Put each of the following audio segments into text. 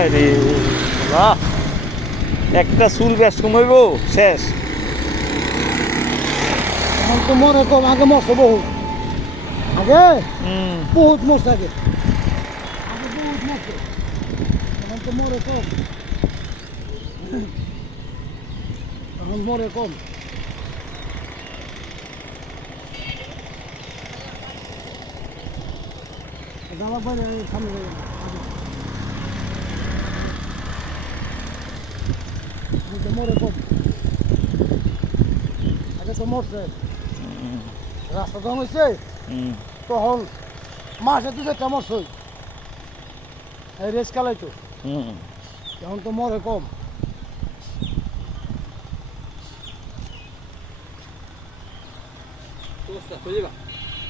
আহ একটা চুল বেশ কমাইব শেষ। এখন তো মরে কম আগে মরছে বহুত আগে? বহুত মরছে আগে। আগে বহুত মরছে এখন তো মরে কম এখন মরে কম দাবা বাইরে সামনে তো মরে কম আগে তো মরছে রাস্তা তো হয়েছে হুম তখন মাসে দু চারটা মরছে এই রেস কালাইতো হুম এখন তো মরে কম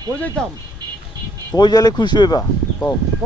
কই যাইতাম কই গেলে খুশি হইবা কও ক